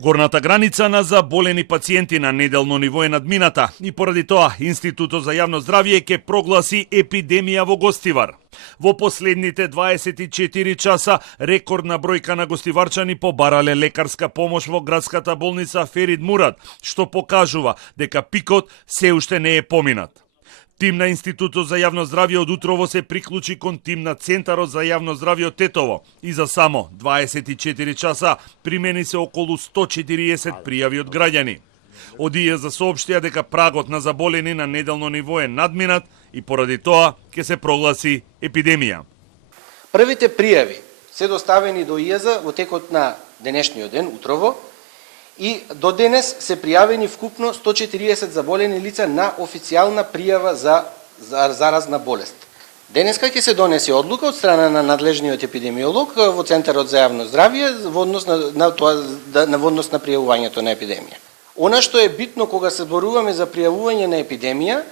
Горната граница на заболени пациенти на неделно ниво е надмината и поради тоа Институтот за јавно здравје ќе прогласи епидемија во Гостивар. Во последните 24 часа рекордна бројка на гостиварчани побарале лекарска помош во градската болница Ферид Мурад, што покажува дека пикот се уште не е поминат. Тим на Институтот за јавно здравје од утрово се приклучи кон тим на Центарот за јавно здравје од Тетово и за само 24 часа примени се околу 140 пријави од граѓани. Од ИАЗ соопштија дека прагот на заболени на неделно ниво е надминат и поради тоа ќе се прогласи епидемија. Првите пријави се доставени до ИАЗ во текот на денешниот ден, утрово, и до денес се пријавени вкупно 140 заболени лица на официјална пријава за заразна болест. Денеска ќе се донесе одлука од страна на надлежниот епидемиолог во Центарот за јавно здравје во однос на пријавувањето на епидемија. Она што е битно кога се зборуваме за пријавување на епидемија,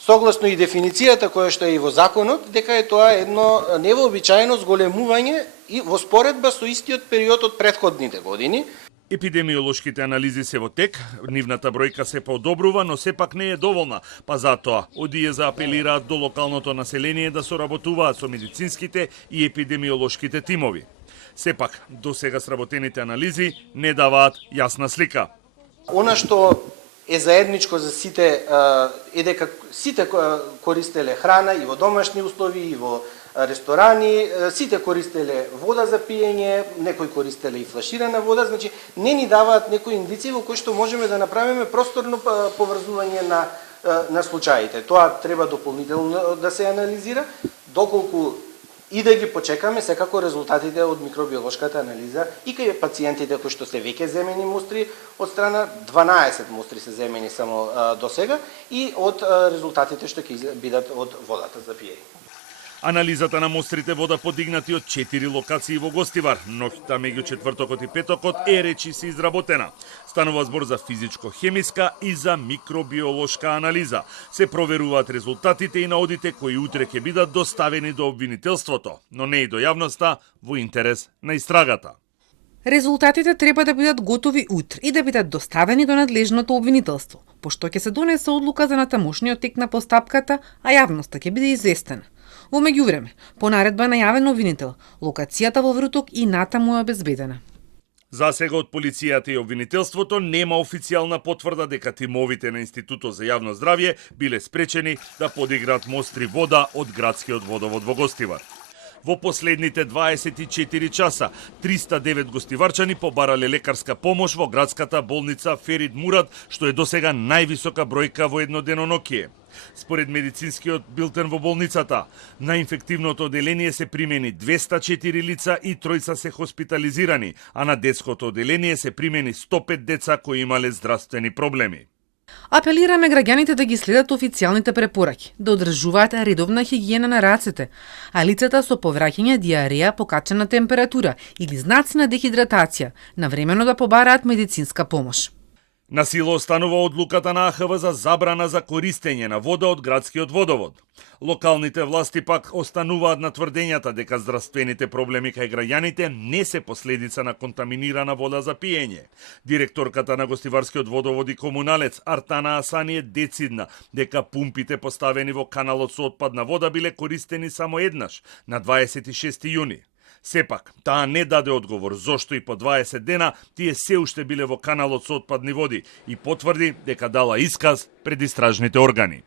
согласно и дефиницијата која што е и во законот, дека е тоа едно невообичаено зголемување и во споредба со истиот период од претходните години. Епидемиолошките анализи се во тек, нивната бројка се подобрува, но сепак не е доволна, па затоа од ИАЗ апелираат до локалното население да соработуваат со медицинските и епидемиолошките тимови. Сепак, до сега сработените анализи не даваат јасна слика. Она што е заедничко за сите е дека сите користеле храна и во домашни услови и во ресторани, сите користеле вода за пиење, некои користеле и флаширана вода, значи не ни даваат некои индици во кои што можеме да направиме просторно поврзување на случаите. Тоа треба дополнително да се анализира, доколку и да ги почекаме секако резултатите од микробиолошката анализа и кај пациентите кои што се веќе земени мустри од страна 12 мустри се земени само до сега и од резултатите што ќе бидат од водата за пиење. Анализата на мострите вода подигнати од 4 локации во Гостивар, ноќта меѓу четвртокот и петокот е речиси изработена. Станува збор за физичко-хемиска и за микробиолошка анализа. Се проверуваат резултатите и наодите кои утре ќе бидат доставени до обвинителството, но не и до јавноста во интерес на истрагата. Резултатите треба да бидат готови утре и да бидат доставени до надлежното обвинителство, пошто ќе се донесе одлука за натамошниот тек на постапката, а јавноста ќе биде известена. Во меѓувреме, по наредба најавен обвинител, локацијата во Вруток и натаму е обезбедена. За сега од полицијата и обвинителството нема официјална потврда дека тимовите на Институтот за јавно здравје биле спречени да подиграат мостри вода од градскиот водовод во Гостивар. Во последните 24 часа 309 гостиварчани побарале лекарска помош во градската болница Ферид Мурад, што е досега највисока бројка во едно деноноќие. Според медицинскиот билтен во болницата, на инфективното оделение се примени 204 лица и тројца се хоспитализирани, а на детското оделение се примени 105 деца кои имале здравствени проблеми. Апелираме граѓаните да ги следат официјалните препораки, да одржуваат редовна хигиена на рацете, а лицата со повраќање, диареја, покачена температура или знаци на дехидратација, навремено да побараат медицинска помош. На сила останува одлуката на АХВ за забрана за користење на вода од градскиот водовод. Локалните власти пак остануваат на тврдењата дека здравствените проблеми кај граѓаните не се последица на контаминирана вода за пиење. Директорката на Гостиварскиот водовод и комуналец Артана Асани е децидна дека пумпите поставени во каналот со отпадна вода биле користени само еднаш, на 26 јуни. Сепак, таа не даде одговор зошто и по 20 дена тие се уште биле во каналот со отпадни води и потврди дека дала исказ пред истражните органи.